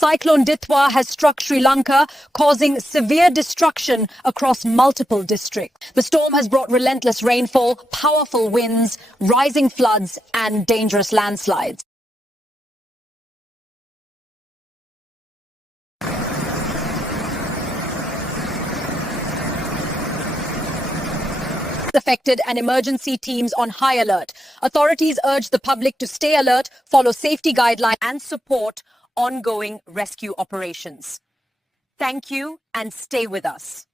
Cyclone DITWA has struck Sri Lanka, causing severe destruction across multiple districts. The storm has brought relentless rainfall, powerful winds, rising floods and dangerous landslides. Affected and emergency teams on high alert. Authorities urge the public to stay alert, follow safety guidelines and support ongoing rescue operations. Thank you and stay with us.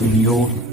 Union